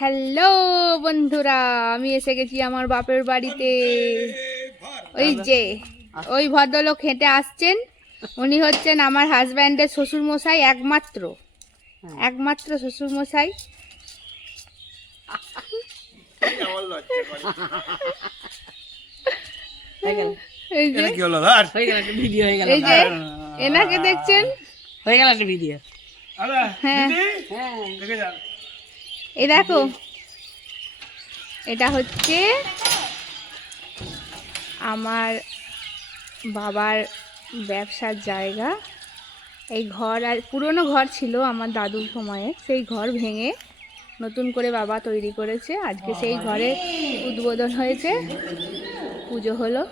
Hello বন্ধুরা, আমি এসে গেছি আমার বাপের বাড়িতে। ওই যে ওই ভদ্রলোক হেঁটে আসছেন, উনি হচ্ছেন আমার হাজব্যান্ডের শ্বশুর মশাই, একমাত্র শ্বশুর মশাই। এই যে এই যে এনাকে দেখছেন, হয়ে গেল একটা ভিডিও। হ্যাঁ এই দেখো, এটা হচ্ছে আমার বাবার ব্যবসার জায়গা। এই ঘর আর পুরনো ঘর ছিল আমার দাদুর সময়ে, সেই ঘর ভেঙে নতুন করে বাবা তৈরি করেছে। আজকে সেই ঘরে উদ্বোধন হয়েছে, পুজো হলো।